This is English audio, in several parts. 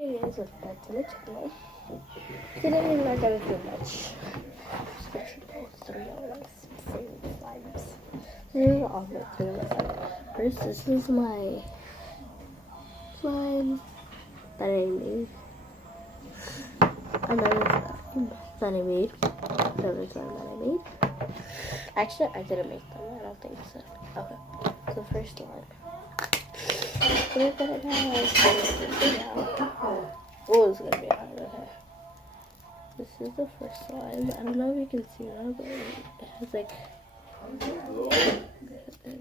It is with that to the channel. Today we're not gonna do much. Just gonna go through all my favorite slimes. These are all my favorite slimes. First, this is my slime that I made. Another slime that I made. Another slime that I made. Actually, I didn't make them. I don't think so. Okay. So first slime. We're gonna have oh, it's gonna be hard. Okay. This is the first slime. I don't know if you can see that, but it has like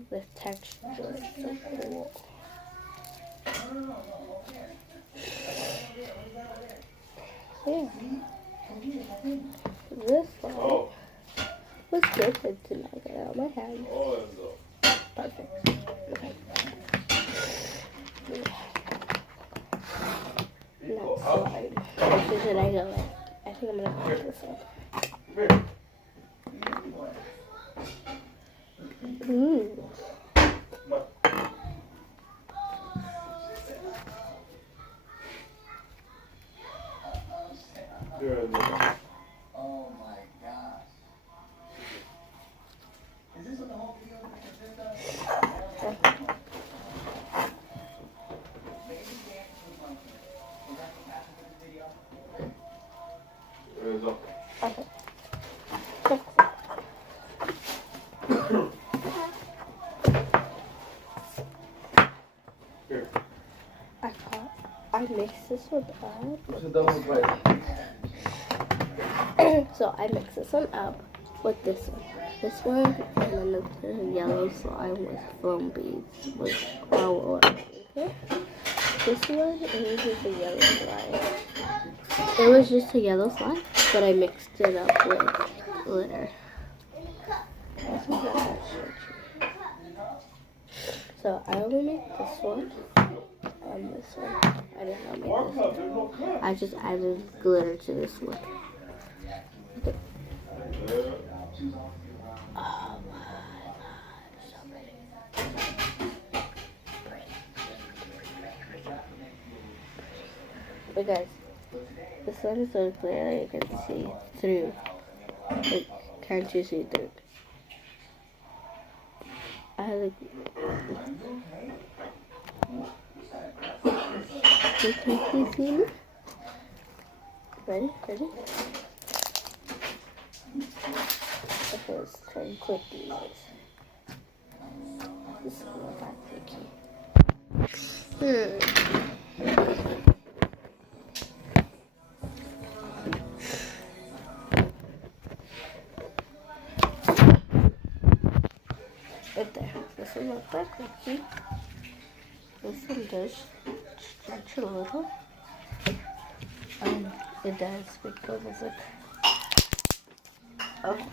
the texture. It's so cool. So yeah. This slime was good to not get out of my hand. Perfect. Okay. Next slime. This is an egg. I think I'm gonna put this one. Oh my gosh. Is this what the whole video consists of? Baby dance with monkey. Is that the caption for this video? Okay. I mixed this one up. So I mixed this one up with this one. This one and then the yellow slime with foam beads with flour oil. Okay? This one is just a yellow slime. It was just a yellow slime, but I mixed it up with glitter. So I only make this one and this one. I did not make this one. I just added glitter to this one. Oh my god, so pretty. But guys, the sun is so clear you can see through. Like, can't you see through? I have a... Can you see me? Ready? Ready? Okay, let's try and click these. This is not that clicky. Right there. This one not that clicky. This one does stretch a little. It does because it's like... Okay.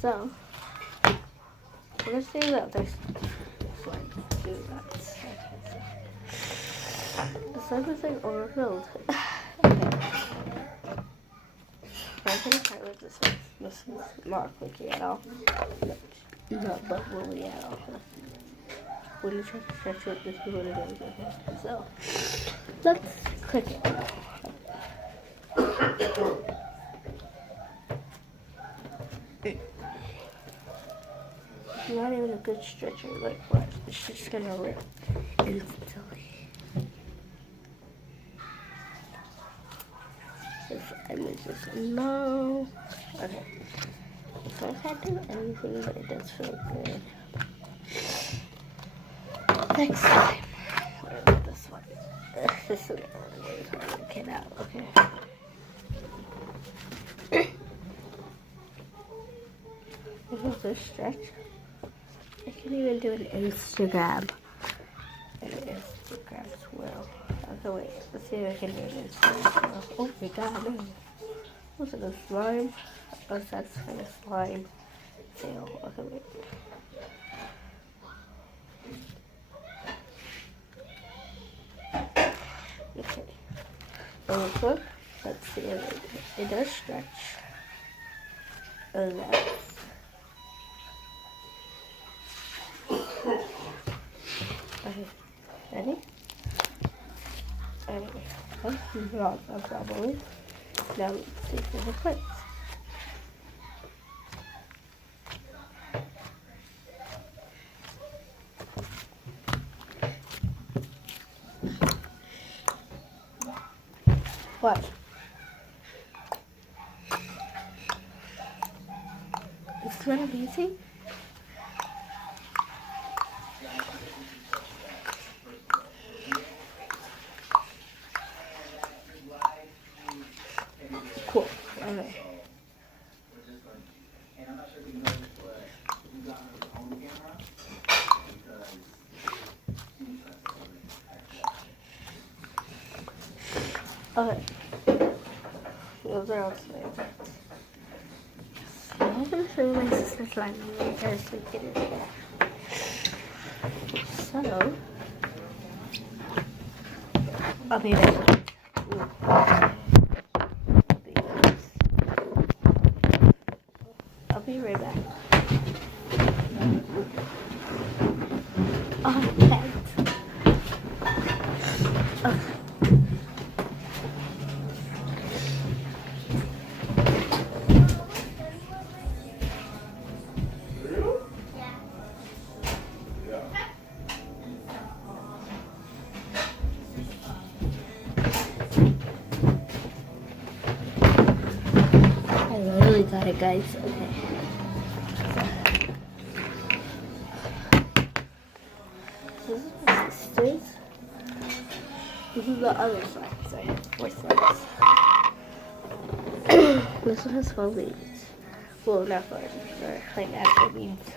So, we're going to see the other slime. Do that. The slime is like overfilled. Okay. I'm going to start with this one. This is not clicky at all. Not bubbly at all. When you try to stretch it, this is what it is. Okay. So, let's click it. Not even a good stretcher, like what? It's just gonna rip instantly. If I move this no. Okay. So I can't do anything, but it does feel good. Next time. What about this one? This one is hard to get out, okay. This is a stretch. I can even do an Instagram. An Instagram swirl. Okay, wait. Let's see if I can do an Instagram swirl. Oh my god, no. What's it, a slime? Oh, that's kind of slime. Fail. Okay, wait. Okay. And this one, let's see if it does stretch. And that's... Okay, ready? And Oh, not a problem. Now let's see for the plates. What? It's not amazing. Cool. Okay. And I'm not sure if you noticed, but we got her own camera because she trusts Okay. Those are all today. I'm going to show you my sister's slime as we get it here. So, I'll be right back. I'll be right back. Oh, thanks. Okay. I literally got it, guys. Okay. This is my sister's. This is the other side. So I have 4 sides. This one has 4 beads. Well, not 4, they're like actual beads.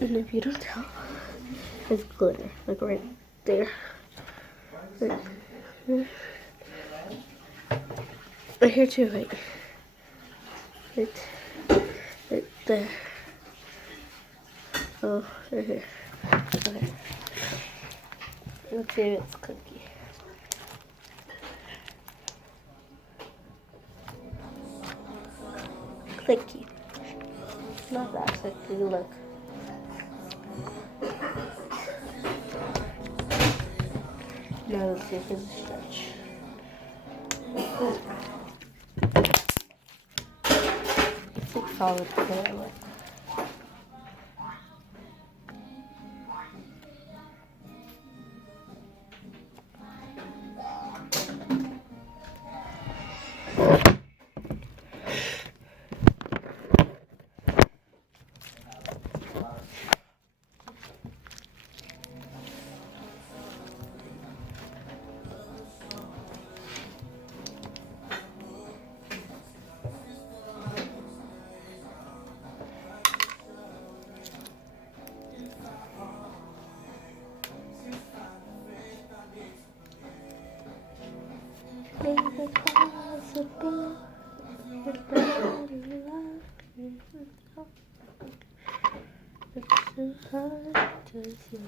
And if you don't tell, it's glitter. Like right there. Right here too, right there. Oh, right here. Okay. Let's see if it's cookie. Clicky. Not that clicky, look. Now let's see if it's a stretch. It's like solid color, look. It's so hard to say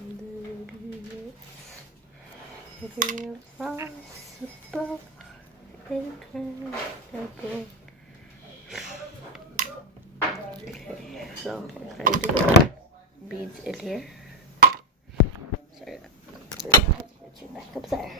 it's impossible, incredible. So I'm trying to put beads in here. Sorry, put you back up there.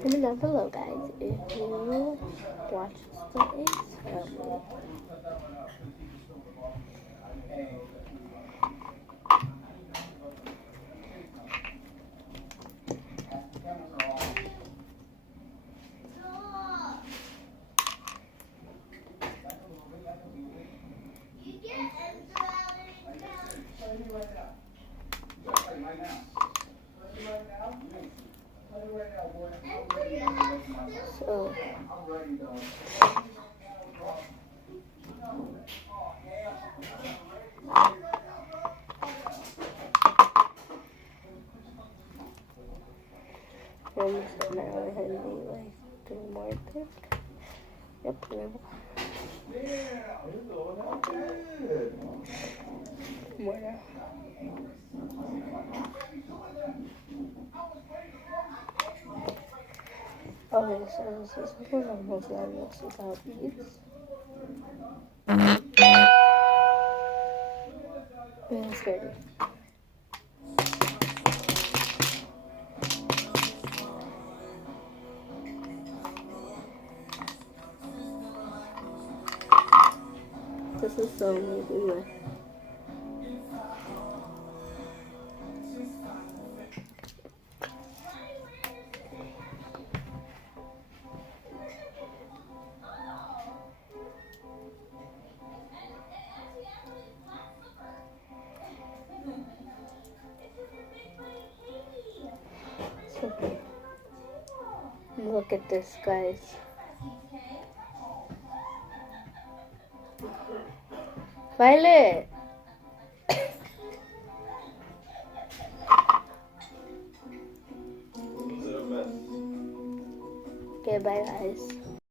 Comment down below, guys, if you watch the Ace Family. So, I'm just not really heavy, like. I think. Yep, rainbow. Yeah, it's going out good. More now. Okay, so this is one of the most obvious without beads. Yeah, scary. This is so amazing. So, look at this, guys. Violet! Okay, bye guys.